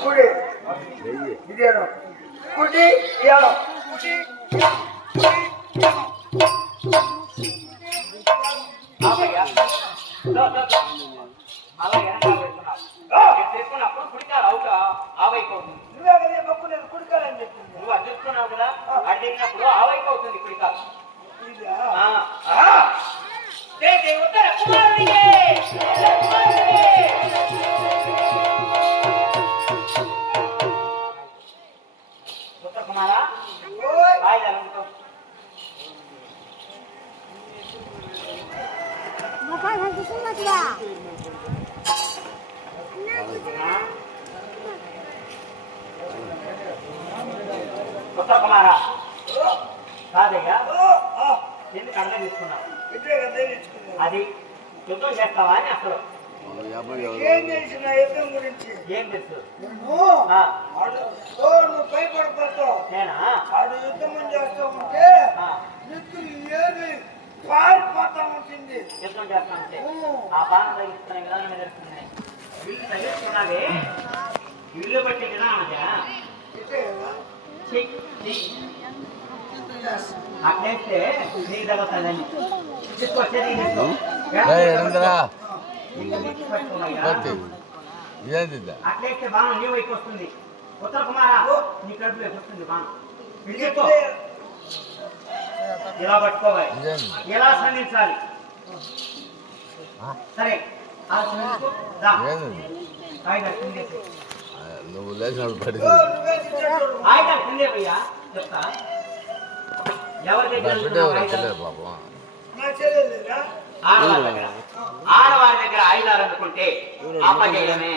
కుడి ఇదేనో కుడి ఇయాలో కుడి ఆపయ్యా అలా వెనకాల పెడుతున్నావు తీసుకున్నప్పుడు కుడికాలు అవుతా ఆవైపు అవుతుంది నువ్వే కదా పప్పు నేను కుడికాలని చెప్పింది నువ్వు అది చూసుకున్నావు కదా అది దిగినప్పుడు ఆవైపు అవుతుంది కుడికాలు ఉత్తర కుమారుడికే ఉత్తర కుమారా ఆయుధాలు ఉత్తర కుమారా కాదయ్యా ఎందుకు అర్థం తీసుకున్నావు అది యుద్ధం చేస్తావా అని అసలు ఏం తెలిసిన యుద్ధం గురించి ఏం తెలుసు నువ్వు భయపడతావు నేనా ఆడు యుద్ధం చేస్తూ ఉంటే నిత్తులు ఏది పారిపోతా ఉంటుంది యుద్ధం చేస్తానంటే ఆ బాణ తగ్గిస్తున్న విధానం ఎదుర్కొన్నాయి వీళ్ళు తగ్గిస్తున్నావే వీళ్ళు బట్టి విధానమా అట్లయితే నీకు తగ్గుతుందని తీసుకొచ్చేది అట్లయితే బాణం నీ వైపు వస్తుంది ఉత్తర కుమారా నీ కడుపు వైపు వస్తుంది బాణం ఇలా పట్టుకోవాలి ఎలా సంధించాలి సరే నువ్వు లేచినప్పుడు పడి ఆయుధాలు కిందేవయ్యా చెప్తా ఎవరి దగ్గర పాపం ఆడవారి దగ్గర ఆయుధాలు అందుకుంటే అప్పచేయడమే